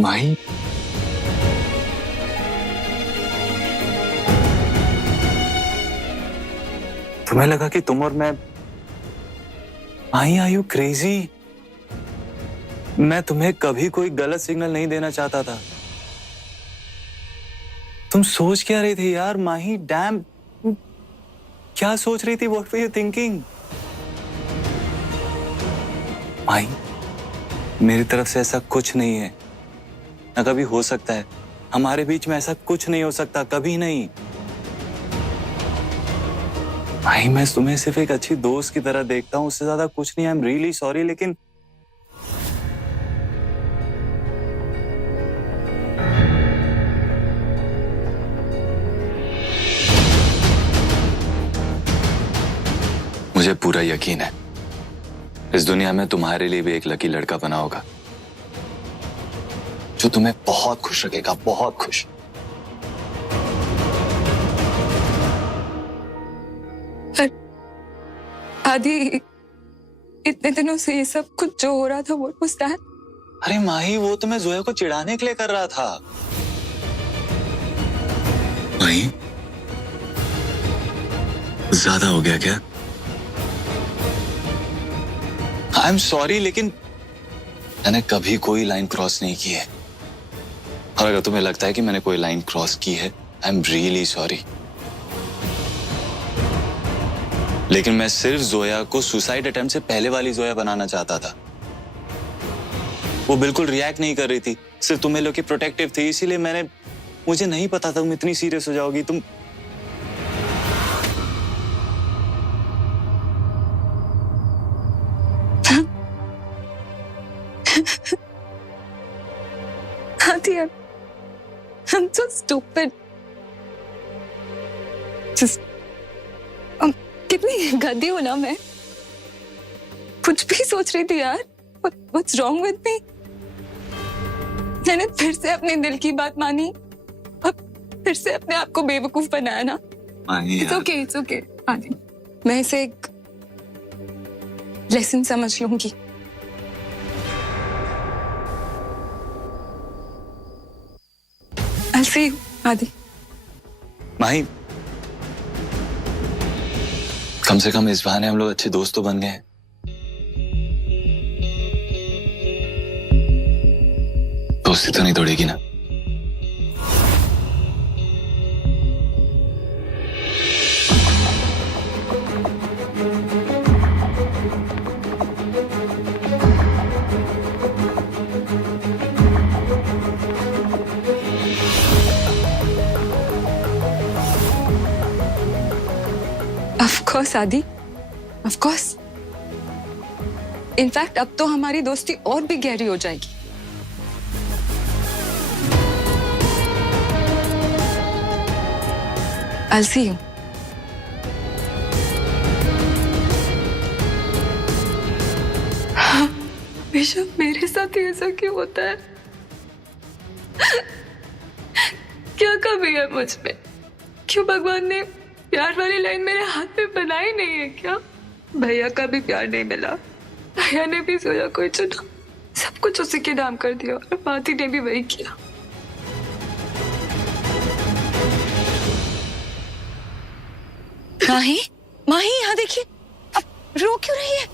माही, तुम्हें लगा कि तुम और मैं, माही आर यू क्रेजी? मैं तुम्हें कभी कोई गलत सिग्नल नहीं देना चाहता था। तुम सोच क्या रही थी यार माही? डैम, क्या सोच रही थी? What were you thinking? Mahi, मेरी तरफ से ऐसा कुछ नहीं है, ना कभी हो सकता है। हमारे बीच में ऐसा कुछ नहीं हो सकता, कभी नहीं। भाई मैं तुम्हें सिर्फ एक अच्छी दोस्त की तरह देखता हूं, उससे ज्यादा कुछ नहीं। आई एम रियली सॉरी, लेकिन मुझे पूरा यकीन है इस दुनिया में तुम्हारे लिए भी एक लकी लड़का बना होगा जो तुम्हें बहुत खुश रखेगा, बहुत खुश। आदि, इतने दिनों से ये सब कुछ जो हो रहा था, what was that? अरे माही, वो तो मैं जोया को चिढ़ाने के लिए कर रहा था। माही, ज्यादा हो गया क्या? आई एम सॉरी, लेकिन मैंने कभी कोई लाइन क्रॉस नहीं की है। और अगर तुम्हें लगता है कि मैंने कोई लाइन क्रॉस की है, आई एम रियली सॉरी। लेकिन मैं सिर्फ जोया को सुसाइड अटेम्प्ट से पहले वाली जोया बनाना चाहता था। वो बिल्कुल रिएक्ट नहीं कर रही थी, सिर्फ तुम्हें लोग की प्रोटेक्टिव थी, इसीलिए मुझे नहीं पता था तुम इतनी सीरियस हो जाओगी। तुम आदि, I'm so stupid. कितनी गंदी हूं ना मैं। कुछ भी सोच रही थी यार। What's wrong with me? मैंने फिर से अपने दिल की बात मानी, अब फिर से अपने आप को बेवकूफ बनाया ना। It's okay. आदि, मैं इसे एक लेसन समझ लूंगी। I'll see you, आदि। माही, कम से कम इस बहाने हम लोग अच्छे दोस्त तो बन गए हैं। दोस्ती तो नहीं तोड़ेगी ना? Of course, आदि, of course. इनफैक्ट अब तो हमारी दोस्ती और भी गहरी हो जाएगी। I'll see you. हमेशा मेरे साथ ही ऐसा क्यों होता है? क्या कमी है मुझ में? क्यों भगवान ने प्यार वाली लाइन मेरे हाथ में बनाई नहीं है क्या? भैया का भी प्यार नहीं मिला, भैया ने भी जोया को चुना, सब कुछ उसी के नाम कर दिया और माती ने भी वही किया। माही, माही यहाँ देखिए, अब रो क्यों रही है?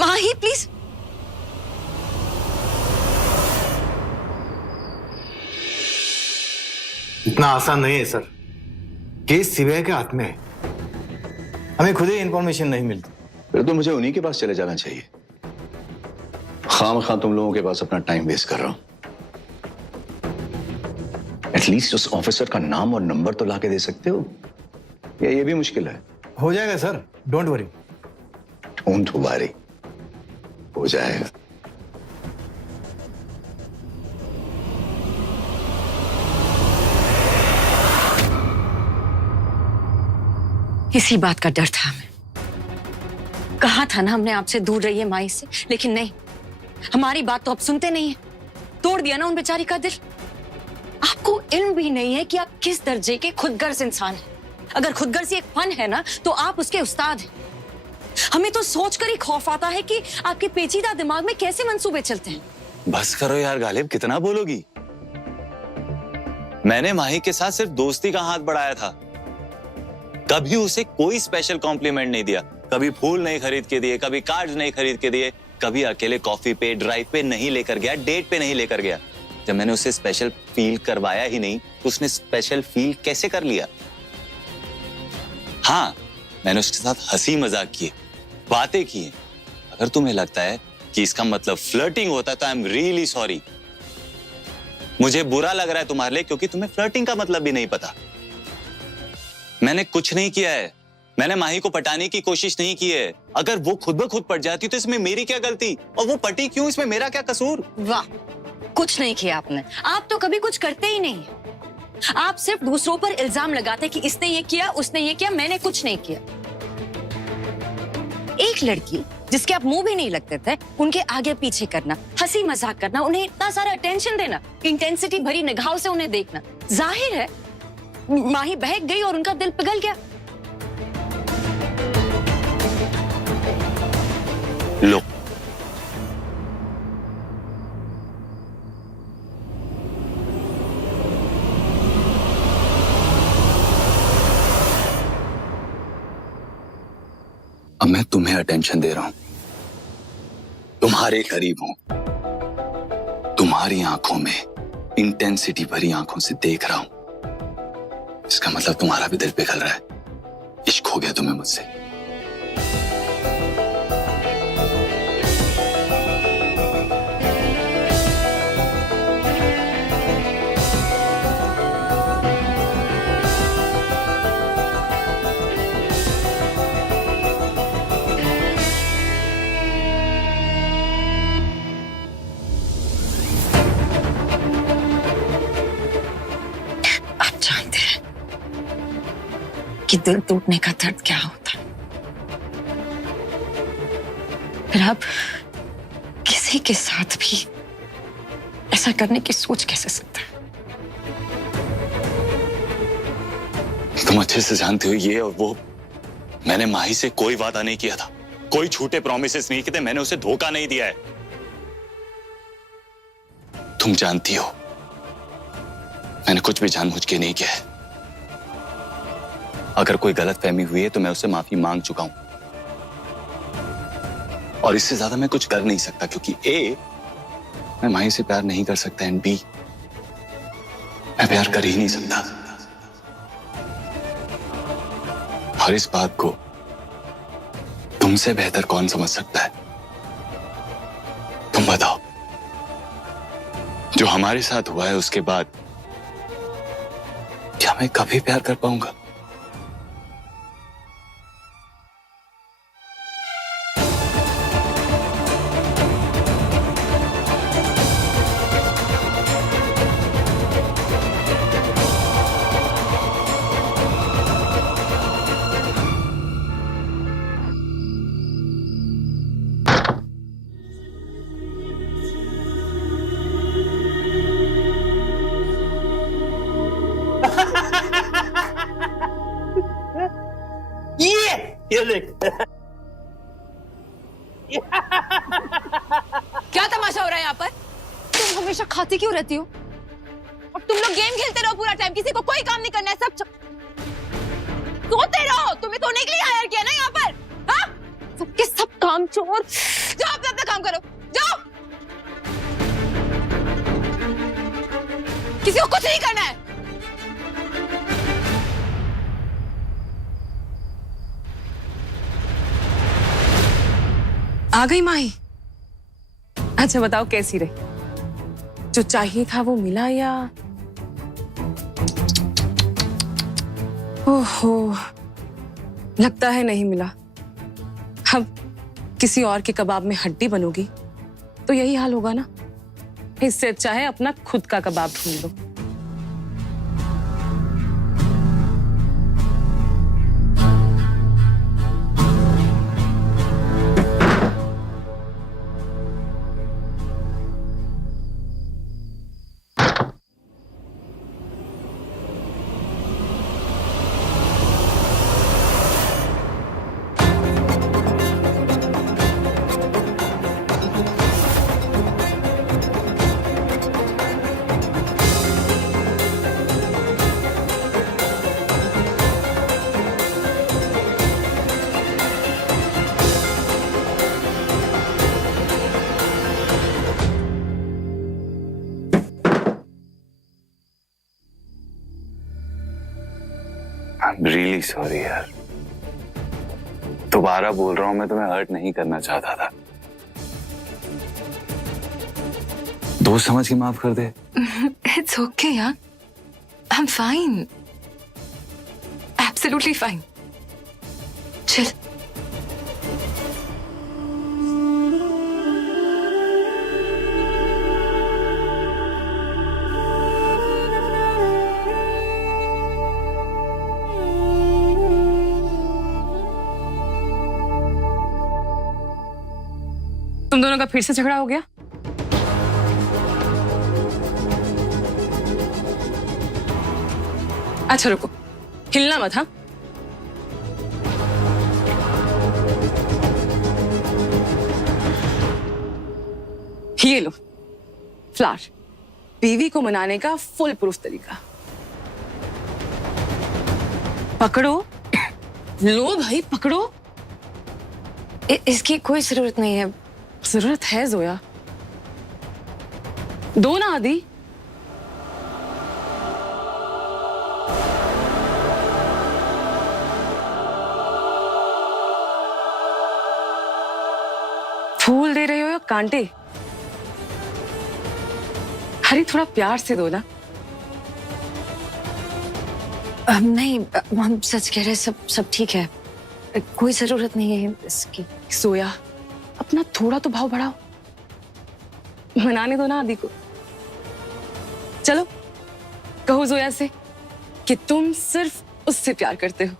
माही प्लीज। इतना आसान नहीं है सर। केस सीबीआई के हाथ में है, हमें खुद ही इंफॉर्मेशन नहीं मिलती। फिर तो मुझे उन्हीं के पास चले जाना चाहिए। खामखा तुम लोगों के पास अपना टाइम वेस्ट कर रहा हूं। एटलीस्ट उस ऑफिसर का नाम और नंबर तो लाके दे सकते हो, या ये भी मुश्किल है? हो जाएगा sir, don't worry. Don't worry, हो जाएगा। इसी बात का डर था हमें। कहा था ना हमने आपसे दूर रहिए माई से, लेकिन नहीं, हमारी बात तो आप सुनते नहीं है। तोड़ दिया ना उन बेचारी का दिल। आपको इल्म भी नहीं है कि आप किस दर्जे के खुदगर्ज इंसान हैं। अगर खुदगर्जी एक फन है ना, तो आप उसके उस्ताद हैं। हमें तो सोचकर ही खौफ आता है कि आपके पेचीदा दिमाग में कैसे मंसूबे चलते हैं। बस करो यार गालिब, कितना बोलोगी? मैंने माही के साथ सिर्फ दोस्ती का हाथ बढ़ाया था। कभी उसे कोई स्पेशल कॉम्प्लीमेंट नहीं दिया, कभी फूल नहीं खरीद के दिए, कभी कार्ड नहीं खरीद के दिए, कभी अकेले कॉफी पे, ड्राइव पे नहीं लेकर गया, डेट पे नहीं लेकर गया। जब मैंने उसे स्पेशल फील करवाया ही नहीं, तो उसने स्पेशल फील कैसे कर लिया? हाँ, मैंने उसके साथ हंसी मजाक किए, बातें की। अगर तुम्हें लगता है कि इसका मतलब फ्लर्टिंग होता है तो आई एम रियली सॉरी। मुझे बुरा लग रहा है तुम्हारे लिए, क्योंकि तुम्हें फ्लर्टिंग का मतलब भी नहीं पता। मैंने कुछ नहीं किया है, मैंने माही को पटाने की कोशिश नहीं की है। अगर वो खुद ब खुद पट जाती तो इसमें मेरी क्या गलती, और वो पटी क्यों, इसमें मेरा क्या कसूर? वाह, कुछ नहीं किया आपने। आप तो कभी कुछ करते ही नहीं। आप सिर्फ दूसरों पर इल्जाम लगाते कि इसने ये किया, उसने ये किया, मैंने कुछ नहीं किया। एक लड़की जिसके आप मुंह भी नहीं लगते थे, उनके आगे पीछे करना, हंसी मजाक करना, उन्हें इतना सारा अटेंशन देना, इंटेंसिटी भरी निगाहों से उन्हें देखना, जाहिर है माही बहक गई और उनका दिल पिघल गया। लो, अब मैं तुम्हें अटेंशन दे रहा हूं, तुम्हारे करीब हूं, तुम्हारी आंखों में इंटेंसिटी भरी आंखों से देख रहा हूं। इसका मतलब तुम्हारा भी दिल पिघल रहा है, इश्क हो गया तुम्हें मुझसे। कि दिल टूटने का दर्द क्या होता है। फिर आप किसी के साथ भी ऐसा करने की सोच कैसे सकते हैं? तुम अच्छे से जानते हो ये और वो। मैंने माही से कोई वादा नहीं किया था, कोई झूठे प्रॉमिसेस नहीं किए थे, मैंने उसे धोखा नहीं दिया है। तुम जानती हो मैंने कुछ भी जानबूझ के नहीं किया है। अगर कोई गलतफहमी हुई है तो मैं उससे माफी मांग चुका हूं, और इससे ज्यादा मैं कुछ कर नहीं सकता, क्योंकि ए, मैं माही से प्यार नहीं कर सकता, एंड बी, मैं प्यार कर ही नहीं सकता। और इस बात को तुमसे बेहतर कौन समझ सकता है? तुम बताओ, जो हमारे साथ हुआ है उसके बाद क्या मैं कभी प्यार कर पाऊंगा? ये देख। क्या तमाशा हो रहा है यहाँ पर? तुम हमेशा खाती क्यों रहती हो? और तुम लोग गेम खेलते रहो पूरा टाइम, किसी को कोई काम नहीं करना है, सब सोते रहो। तुम्हें सोने के लिए हायर किया ना यहाँ पर? हाँ? सबके सब काम चोर। जाओ अपना काम करो, जाओ। किसी को कुछ नहीं करना है। आ गई माही? अच्छा बताओ कैसी रही? जो चाहिए था वो मिला या? ओहो, लगता है नहीं मिला। अब किसी और के कबाब में हड्डी बनोगी तो यही हाल होगा ना। इससे अच्छा है अपना खुद का कबाब ढूंढ लो। रियली सॉरी यार, दोबारा बोल रहा हूं, मैं तुम्हें हर्ट नहीं करना चाहता था। दोस्त समझ के माफ कर दे। It's okay, यार। I'm fine. Absolutely fine. Chill. तुम दोनों का फिर से झगड़ा हो गया? अच्छा रुको, हिलना मत। हाँ, ये लो फ्लावर, बीवी को मनाने का फुल प्रूफ तरीका। पकड़ो, लो भाई पकड़ो। इसकी कोई जरूरत नहीं है। जरूरत है जोया, दो ना आदि। फूल दे रहे हो या कांटे? हरी थोड़ा प्यार से दो ना। नहीं, हम सच कह रहे हैं, सब ठीक है, कोई जरूरत नहीं है इसकी। सोया, अपना थोड़ा तो भाव बढ़ाओ, मनाने दो ना आदि को। चलो कहो जोया से कि तुम सिर्फ उससे प्यार करते हो।